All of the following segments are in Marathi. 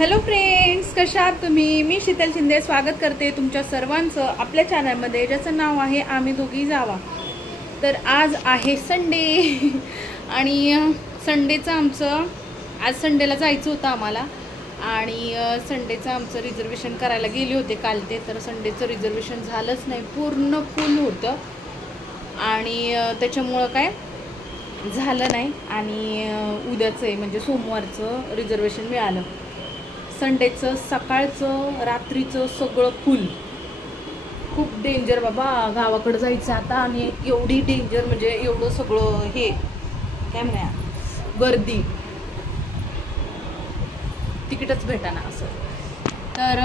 हॅलो फ्रेंड्स, कशा आहात तुम्ही? मी शीतल शिंदे स्वागत करते तुमच्या सर्वांचं आपल्या चॅनलमध्ये, ज्याचं नाव आहे आम्ही दोघी जावा. तर आज आहे संडे आणि संडेचं आमचं आज संडेला जायचं होतं आम्हाला आणि संडेचं आमचं रिझर्वेशन करायला गेले होते काल ते. तर संडेचं रिझर्वेशन झालंच नाही, पूर्ण फुल होतं आणि त्याच्यामुळं काय झालं नाही. आणि उद्याचं आहे म्हणजे सोमवारचं रिझर्वेशन मिळालं. संडेचं सकाळचं रात्रीचं सगळं फुल. खूप डेंजर बाबा, गावाकडं जायचं आता आणि एवढी डेंजर म्हणजे एवढं सगळं हे काय म्हणा गर्दी, तिकीटच भेटाना असं. तर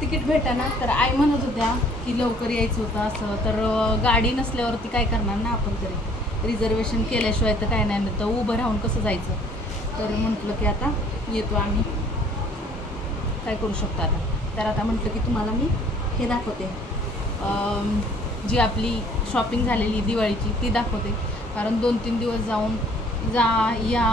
तिकीट भेटाना, तर आई म्हणत होत्या की लवकर यायचं होतं असं. तर गाडी नसल्यावरती काय करणार ना आपण, तरी रिझर्वेशन केल्याशिवाय तर काय नाही, तर उभं राहून कसं जायचं. तर म्हटलं की आता येतो आम्ही, काय करू शकतो आता. तर आता म्हटलं की तुम्हाला मी हे दाखवते, जी आपली शॉपिंग झालेली दिवाळीची ती दाखवते. कारण 2-3 दिवस जाऊन जा या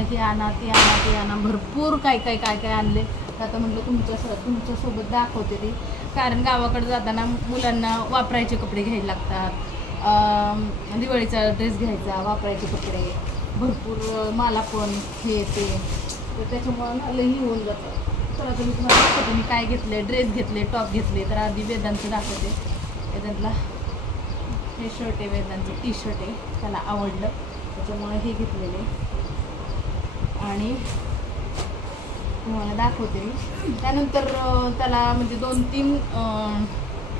हे आणा ते आणा ते आणा, भरपूर काय आणले. तर आता म्हटलं तुमच्यासोबत दाखवते ते. कारण गावाकडे जाताना मुलांना वापरायचे कपडे घ्यायला लागतात, दिवाळीचा ड्रेस घ्यायचा, वापरायचे कपडे भरपूर, मला पण हे ते, तर त्याच्यामुळं लई होऊन जातं. तर आता मी तुम्हाला दाखवते मी काय घेतले, ड्रेस घेतले, टॉप घेतले. तर आधी वेदांचं दाखवते. वेदांतला हे शर्ट आहे, वेदांचं टी शर्ट आहे, त्याला आवडलं त्याच्यामुळे हे घेतलेले. आणि तुम्हाला दाखवते मी. त्यानंतर त्याला म्हणजे 2-3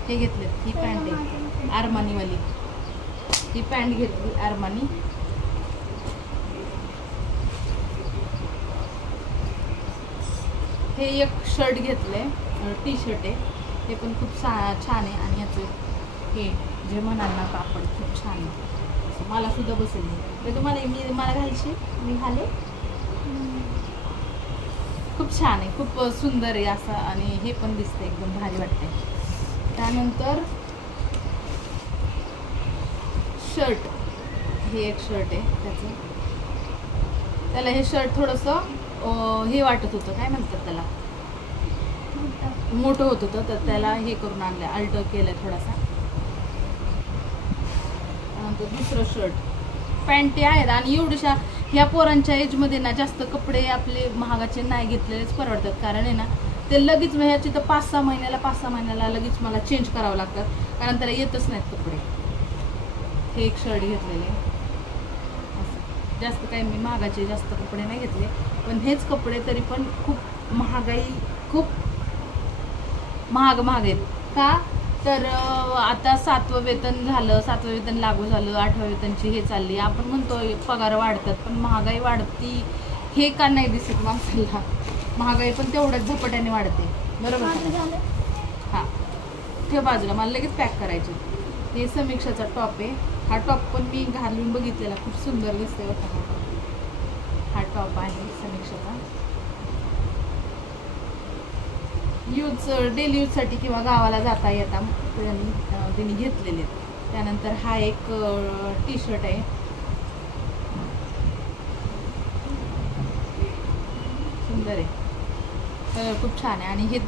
हे घेतले. ही पॅन्ट आहे आरमानीवाली, ही पॅन्ट घेतली आरमानी. हे एक शर्ट घेतलं आहे, टी शर्ट आहे, हे पण खूप छान आहे. आणि याचं हे जे म्हणाल ना कापड खूप छान आहे, मला सुद्धा बसेल. ते तुम्हाला मला घालशी, मी घाले. खूप छान आहे, खूप सुंदर आहे असं. आणि हे पण दिसतं एकदम भारी वाटतंय. त्यानंतर शर्ट, हे एक शर्ट आहे त्याचं. त्याला हे शर्ट थोडंसं हे वाटत होतं, काय म्हणतात त्याला, मोठं होत होतं, तर त्याला हे करून आणलं, अल्टर केलं थोडासा. नंतर दुसरं शर्ट, पॅन्टी आहेत. आणि एवढ्याशा ह्या पोरांच्या एजमध्ये ना जास्त कपडे आपले महागाचे नाही घेतलेलेच परवडतात. कारण आहे ना ते लगेच ह्याची तर 5-6 महिन्याला लगेच मला चेंज करावं लागतात, कारण त्याला येतच नाहीत कपडे. हे एक शर्ट घेतलेले, जास्त काही मी महागाचे जास्त कपडे नाही घेतले, पण हेच कपडे तरी पण खूप महागाई, खूप महाग आहेत. का तर आता 7वं वेतन झालं, 7वं वेतन लागू झालं, 8व्या वेतनची हे चालली. आपण म्हणतो पगार वाढतात, पण महागाई वाढती हे का नाही दिसत माणसाला. महागाई पण तेवढ्याच झपाट्याने वाढते, बरोबर. हां, ठेव बाजूला, मला लगेच पॅक करायचे. हे समीक्षाचा टॉप आहे. हा टॉप पण मी घालून बघितलेला, खूप सुंदर दिसतोय होता हा टॉप आहे समीक्षाचा. डेली यूजसाठी किंवा गावाला जाता येता त्यांनी घेतलेले. त्यानंतर हा एक टी शर्ट आहे, सुंदर आहे, कलर खूप छान आहे. आणि हे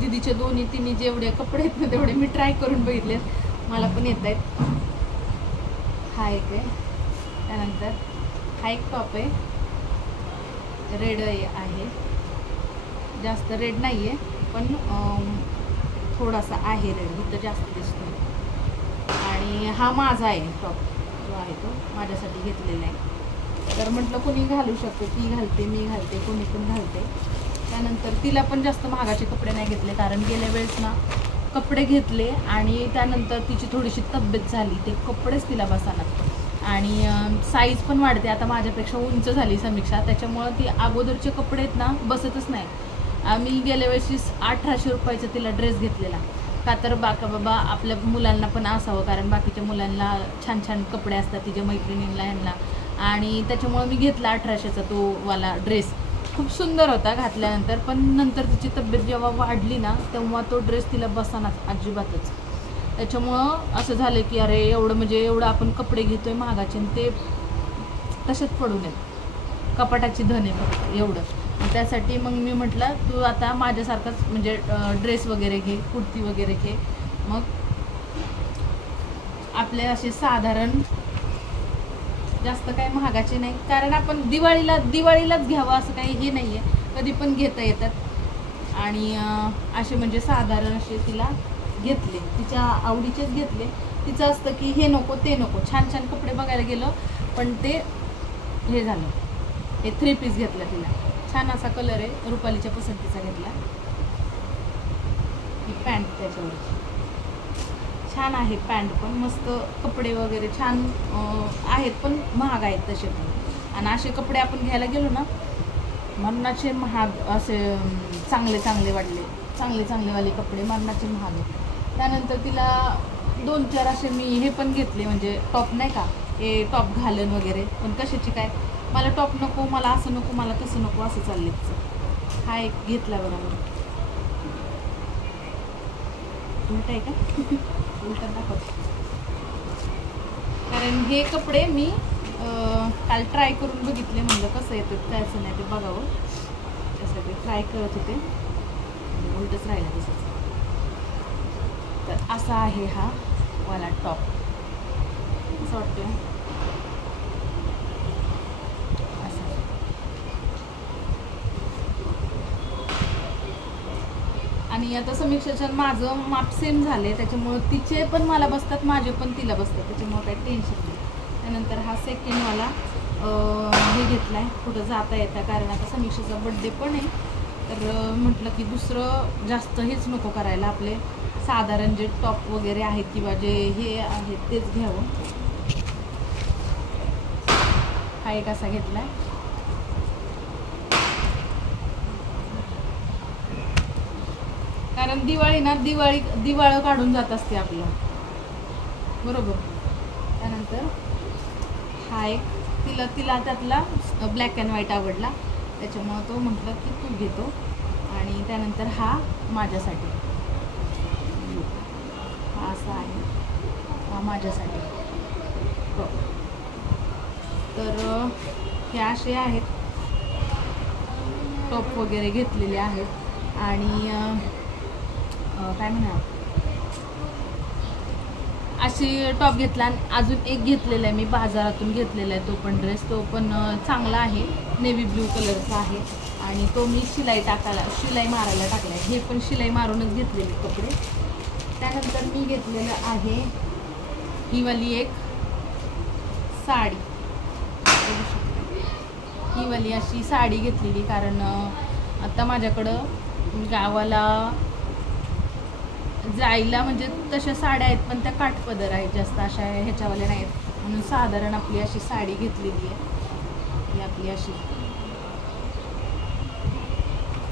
दीदीचे 2-3 जेवढे कपडे आहेत ना तेवढे मी ट्राय करून बघितले, मला पण येत आहेत. हा एक आहे. त्यानंतर हा एक टॉप आहे, रेड आहे, जास्त रेड नाही आहे पण थोडासा आहे रेड, इथं जास्त दिसतो. आणि हा माझा आहे टॉप, जो आहे तो माझ्यासाठी घेतलेला आहे. तर म्हटलं कोणी घालू शकतो, ती घालते, मी घालते, कोणी पण घालते. त्यानंतर तिला पण जास्त महागाचे कपडे नाही घेतले, कारण गेल्या वेळेस ना कपडे घेतले आणि त्यानंतर तिची थोडीशी तब्येत झाली, ते कपडेच तिला बसानात. आणि साईज पण वाढते, आता माझ्यापेक्षा उंच झाली समीक्षा, त्याच्यामुळं ती अगोदरचे कपडे आहेत ना बसतच नाही. आम्ही गेल्या वेळेस 1800 रुपयाचा तिला ड्रेस घेतलेला, का तर बाबा आपल्या मुलांना पण असावं, कारण बाकीच्या मुलांना छान छान कपडे असतात तिच्या मैत्रिणींना ह्यांना. आणि त्याच्यामुळं मी घेतला 1800चा तो वाला ड्रेस. खूप सुंदर होता घातल्यानंतर, पण नंतर तिची तब्येत जेव्हा वाढली ना तेव्हा तो ड्रेस तिला बसानाच अजिबातच. त्याच्यामुळं असं झालं की अरे एवढं आपण कपडे घेतोय महागाचे आणि ते तसेच पडून आहेत. कपाटाची धन आहे फक्त एवढं. त्यासाठी मग मी म्हटलं तू आता माझ्यासारखंच म्हणजे ड्रेस वगैरे घे, कुर्ती वगैरे घे. मग आपले असे साधारण जास्त काही महागाचे नाही, कारण आपण दिवाळीलाच घ्यावं असं काही हे नाही आहे, कधी पण घेता येतात. आणि असे म्हणजे साधारण असे तिला घेतले, तिच्या आवडीचेच घेतले. तिचं असतं की हे नको ते नको, छान छान कपडे बघायला गेलो पण ते हे झालं. हे 3 पीस घेतला तिला, छान असा कलर आहे, रुपालीच्या पसंतीचा घेतला. ही पॅन्ट त्याच्यावर छान आहे, पॅन्ट पण मस्त, कपडे वगैरे छान आहेत पण महाग आहेत तसे पण. आणि असे कपडे आपण घ्यायला गेलो ना मरणाचे महाग, असे चांगले वाले कपडे मरणाचे महाग आहेत. त्यानंतर तिला 2-4 असे मी हे पण घेतले, म्हणजे टॉप नाही का, हे टॉप घालन वगैरे, पण कशाची काय, मला टॉप नको, मला असं नको, मला तसं नको, असं चालले तिचं. हा एक घेतला बरोबर. उलट आहे का? उलट दाखवते, कारण हे कपडे मी काल ट्राय करून बघितले, म्हणलं कसं येतं काय असं नाही ते बघावं, त्यासाठी ट्राय करत होते, उलटच राहिलं तसंच. तर असा आहे हा वाला टॉप, असं वाटतं असं. आणि आता समीक्षाच्या माझं माप सेम झाले, त्याच्यामुळं तिचे पण मला बसतात, माझे पण तिला बसतात, त्याच्यामुळं काही टेन्शन नाही. त्यानंतर हा सेकंडवाला हे घेतला आहे, कुठं जाता येतं, कारण आता समीक्षाचा बड्डे पण आहे, तर म्हटलं की दुसरं जास्त हेच नको करायला, आपले साधारण जे टॉप वगैरे आहेत किंवा जे हे आहेत तेच घ्यावं. हा एक असा घेतला आहे. कारण दिवाळं काढून जात असते आपलं, बरोबर. त्यानंतर हा एक तिला त्यातला ब्लॅक अँड व्हाईट आवडला, त्याच्यामुळं तो म्हटलं की तू घेतो. आणि त्यानंतर हा माझ्यासाठी, हा असा आहे, हा माझ्यासाठी. हो, तर हे असे आहेत टॉप वगैरे घेतलेले आहेत. आणि काय म्हणा, अशी टॉप घेतला. आणि अजून एक घेतलेला आहे मी बाजारातून घेतलेला आहे, तो पण ड्रेस, तो पण चांगला आहे, नेव्ही ब्ल्यू कलरचा आहे. आणि तो मी शिलाई मारायला टाकला आहे, हे पण शिलाई मारूनच घेतलेले कपडे. त्यानंतर मी घेतलेलं आहे ही वाली एक साडी, ही वाली अशी साडी घेतलेली, कारण आता माझ्याकडं गावाला जायला म्हणजे तशा साड्या आहेत पण त्या काठपदर आहेत, जास्त अशा ह्याच्यावाल्या नाहीत, म्हणून साधारण आपली अशी साडी घेतलेली आहे, ही आपली अशी.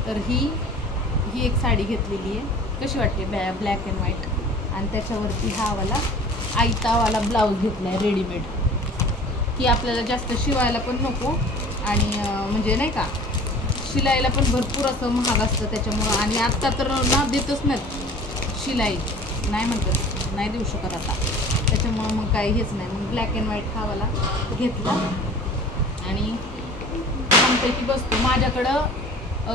तर ही एक साडी घेतलेली आहे, कशी वाटते, ब्लॅक अँड व्हाईट. आणि त्याच्यावरती हा वाला आयतावाला ब्लाऊज घेतला आहे रेडीमेड, की आपल्याला जास्त शिवायला पण नको, आणि म्हणजे नाही का शिलाईला पण भरपूर असं महाग असतं त्याच्यामुळं. आणि आत्ता तर ना देतच नाहीत शिलाई, नाही म्हणतात, नाही देऊ शकत आता, त्याच्यामुळं मग काही हेच नाही. मग ब्लॅक अँड व्हाईट हा वाला घेतला. आणि छानपैकी बसतो.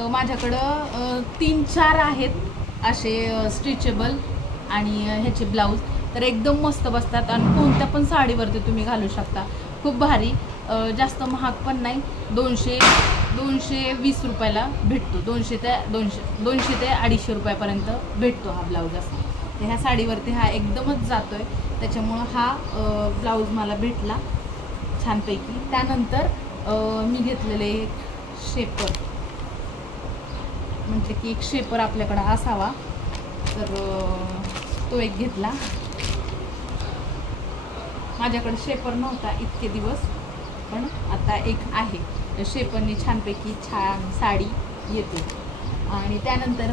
माझ्याकडं 3-4 आहेत असे स्ट्रेचेबल आणि ह्याचे ब्लाऊज, तर एकदम मस्त बसतात. आणि कोणत्या पण साडीवरती तुम्ही घालू शकता, खूप भारी, जास्त महाग पण नाही, 220 रुपयाला भेटतो, 200 ते 250 रुपयापर्यंत भेटतो हा ब्लाऊज असा. तर ह्या साडीवरती हा एकदमच जातो आहे, त्याच्यामुळं हा ब्लाऊज मला भेटला छानपैकी. त्यानंतर मी घेतलेले एक शेपर, म्हणजे की एक शेपर आपल्याकडं असावा, तर तो एक घेतला. माझ्याकडे शेपर नव्हता इतके दिवस, पण आता एक आहे, शेपरनी छानपैकी छान साडी येते. आणि त्यानंतर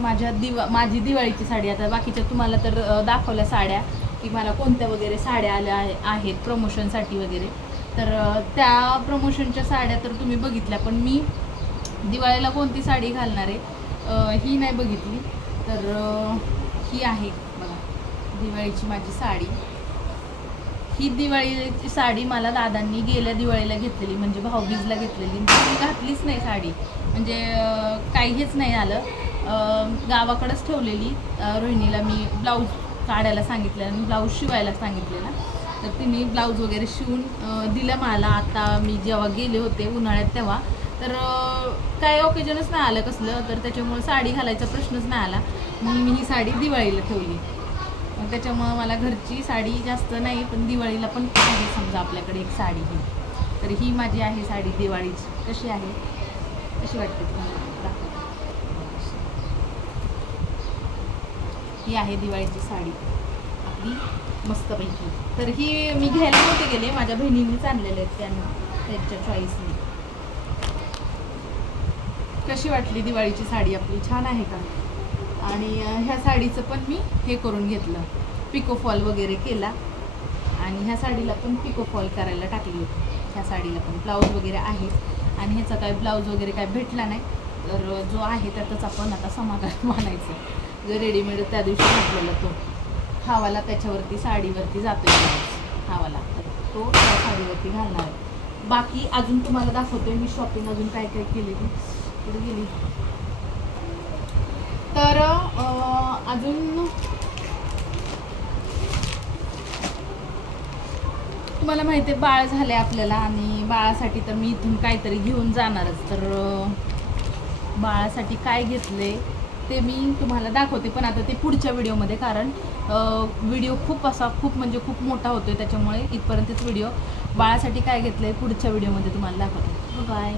माझी दिवाळीची साडी, आता बाकीच्या तुम्हाला तर दाखवल्या साड्या की मला कोणत्या वगैरे साड्या आल्या आहेत प्रमोशनसाठी वगैरे, तर त्या प्रमोशनच्या साड्या तर तुम्ही बघितल्या, पण मी दिवाळीला कोणती साडी घालणार आहे ही नाही बघितली. तर ही आहे बघा दिवाळीची माझी साडी, ही दिवाळीची साडी मला दादांनी गेल्या दिवाळीला घेतलेली, म्हणजे भाऊबीजला घेतलेली. मी घातलीच नाही साडी, म्हणजे काहीच नाही आलं. गावाकडेच ठेवलेली. रोहिणीला मी ब्लाऊज काढायला सांगितलेला आणि ब्लाऊज शिवायला सांगितलेला, तर तिने ब्लाऊज वगैरे शिवून दिलं मला. आता मी जेव्हा गेले होते उन्हाळ्यात तेव्हा, तर काय ओकेजनच नाही आलं कसलं, तर त्याच्यामुळे साडी घालायचा प्रश्नच नाही आला. मग मी ही साडी दिवाळीला ठेवली. मग त्याच्यामुळं मला घरची साडी जास्त नाही, पण दिवाळीला पण आहे समजा आपल्याकडे एक साडी ही. तर ही माझी आहे साडी दिवाळीची. कशी आहे, कशी वाटते तुम्हाला? ही आहे दिवाळीची साडी आपली मस्तपैकी. तर ही मी घ्यायला नव्हते गेले, माझ्या बहिणींनीच आणलेले आहेत त्यांच्या चॉईसने. कशी वाटली दिवाळीची साडी आपली? छान आहे का? आणि ह्या साडीचं पण मी हे करून घेतलं, पिको फॉल वगैरे केला. आणि ह्या साडीला पण पिको फॉल करायला टाकली होती. ह्या साडीला पण ब्लाऊज वगैरे आहे, आणि ह्याचा काय ब्लाऊज वगैरे काय भेटला नाही, तर जो आहे त्यातच आपण आता समाधान मानायचं. जो रेडीमेड त्या दिवशी घातलेला तो हावाला त्याच्यावरती साडीवरती जातो हावाला, तर तो त्या साडीवरती घालणार आहे. बाकी अजून तुम्हाला दाखवते मी शॉपिंग अजून काय काय केलेली. पुढे गेली तर अजून तुम्हाला माहिती आहे बाळ झाले आपल्याला, आणि बाळासाठी तर मी इथून काहीतरी घेऊन जाणारच. तर बाळासाठी काय घेतले ते मी तुम्हाला दाखवते, पण आता ते पुढच्या व्हिडिओमध्ये, कारण व्हिडिओ खूप म्हणजे खूप मोठा होतोय, त्याच्यामुळे इथपर्यंतच व्हिडिओ. बाळासाठी काय घेतलंय पुढच्या व्हिडिओमध्ये तुम्हाला दाखवते. बाय.